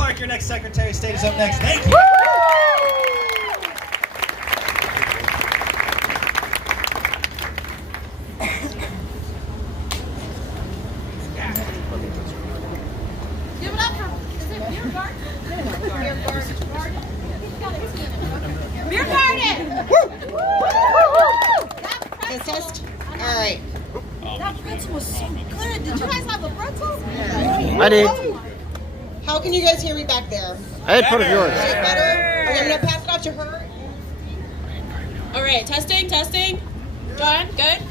Clark, your next Secretary of State, is up next. Thank you. Give it up for, is it Beer Garden? Beer Garden! Test. All right. That pretzel was so good. Did you guys have a pretzel? I did. How can you guys hear me back there? I had part of yours. Is it better? Okay, I'm going to pass it off to her. All right, testing. John, good?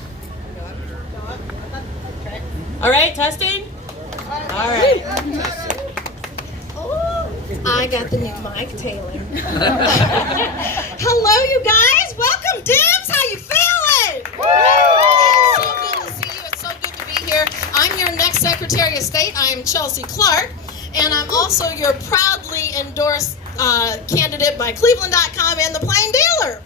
All right, testing. All right. I got the new mic, Taylor. Hello, you guys. Welcome, Dibs. How you feeling? It's so good to see you. It's so good to be here. I'm your next Secretary of State. I am Chelsea Clark, and I'm also your proudly endorsed candidate by Cleveland.com and the Plain Dealer.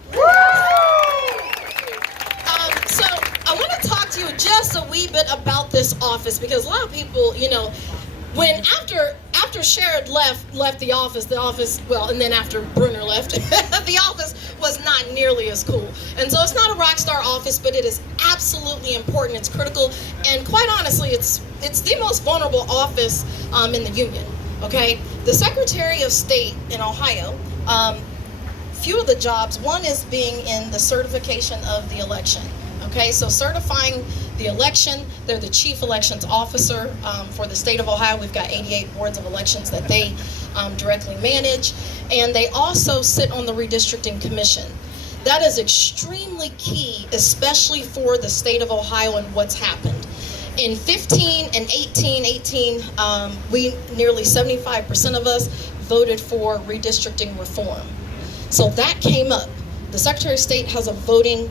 So I want to talk to you just a wee bit about this office, because a lot of people, you know, when after Sherrod left the office, well, and then after Brunner left, the office was not nearly as cool. And so it's not a rock star office, but it is absolutely important. It's critical, and quite honestly, it's the most vulnerable office in the union. Okay, the Secretary of State in Ohio. Few of the jobs. One is being in the certification of the election. Okay, so certifying the election, they're the chief elections officer for the state of Ohio. We've got 88 boards of elections that they directly manage, and they also sit on the redistricting commission. That is extremely key, especially for the state of Ohio and what's happened. In 15 and 18, we nearly 75% of us voted for redistricting reform. So that came up. The Secretary of State has a voting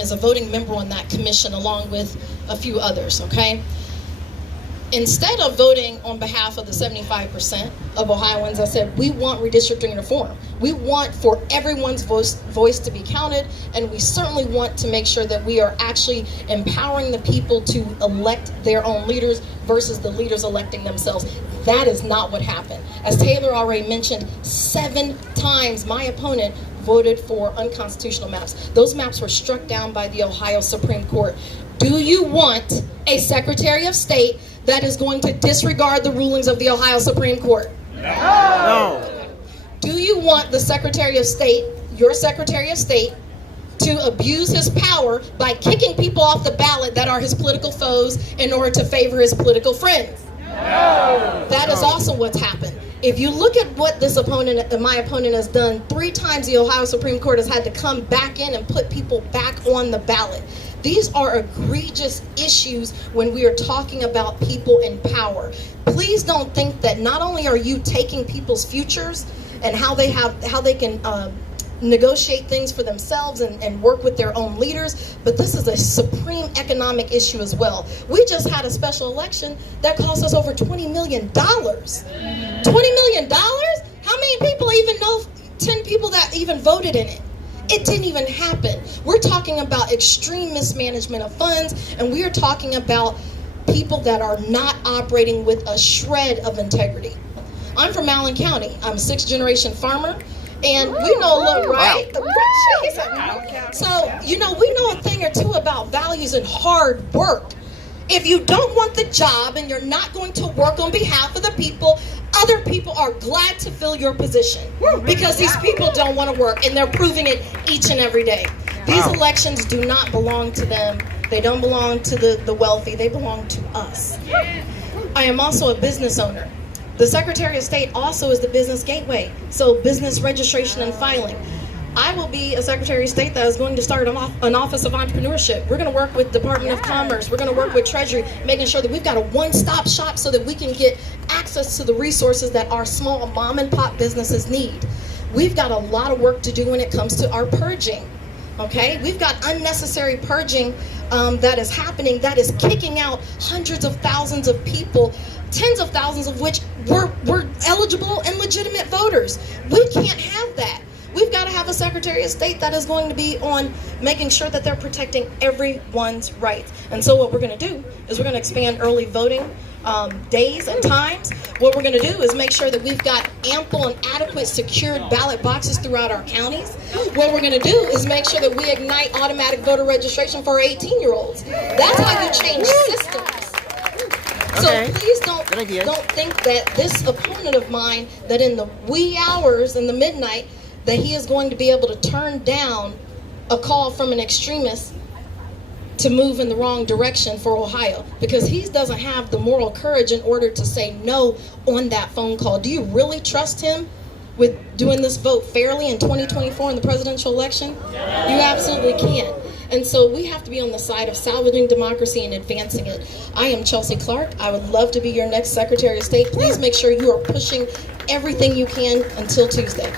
is a voting member on that commission, along with a few others, okay? Instead of voting on behalf of the 75% of Ohioans, I said, we want redistricting reform. We want for everyone's voice to be counted, and we certainly want to make sure that we are actually empowering the people to elect their own leaders versus the leaders electing themselves. That is not what happened. As Taylor already mentioned, 7 times my opponent voted for unconstitutional maps. Those maps were struck down by the Ohio Supreme Court. Do you want a Secretary of State that is going to disregard the rulings of the Ohio Supreme Court? No. Do you want the Secretary of State, your Secretary of State, to abuse his power by kicking people off the ballot that are his political foes in order to favor his political friends? No. That is also what's happened. If you look at what this opponent, my opponent, has done, 3 times the Ohio Supreme Court has had to come back in and put people back on the ballot. These are egregious issues when we are talking about people in power. Please don't think that not only are you taking people's futures and how they can negotiate things for themselves and work with their own leaders, but this is a supreme economic issue as well. We just had a special election that cost us over $20 million. $20 million? How many people even know 10 people that even voted in it? It didn't even happen. We're talking about extreme mismanagement of funds, and we are talking about people that are not operating with a shred of integrity. I'm from Allen County. I'm a 6th-generation farmer. And we know a little, right? Wow. So, you know, we know a thing or two about values and hard work. If you don't want the job and you're not going to work on behalf of the people, other people are glad to fill your position because these people don't want to work, and they're proving it each and every day. These elections do not belong to them. They don't belong to the wealthy. They belong to us. I am also a business owner. The Secretary of State also is the business gateway, so business registration and filing. I will be a Secretary of State that is going to start an Office of Entrepreneurship. We're going to work with Department of Commerce. We're going to work with Treasury, making sure that we've got a one-stop shop so that we can get access to the resources that our small mom-and-pop businesses need. We've got a lot of work to do when it comes to our purging. Okay, we've got unnecessary purging that is happening, that is kicking out hundreds of thousands of people, tens of thousands of which were eligible and legitimate voters. We can't have that. We've got to have a Secretary of State that is going to be on making sure that they're protecting everyone's rights. And so what we're going to do is we're going to expand early voting days and times. What we're going to do is make sure that we've got ample and adequate secured ballot boxes throughout our counties. What we're going to do is make sure that we ignite automatic voter registration for our 18-year-olds. That's how you change systems. Okay. So please Good idea. don't think that this opponent of mine, that in the wee hours in the midnight, that he is going to be able to turn down a call from an extremist to move in the wrong direction for Ohio, because he doesn't have the moral courage in order to say no on that phone call. Do you really trust him with doing this vote fairly in 2024 in the presidential election? You absolutely can't. And so we have to be on the side of salvaging democracy and advancing it. I am Chelsea Clark. I would love to be your next Secretary of State. Please make sure you are pushing everything you can until Tuesday.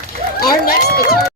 Our next attorney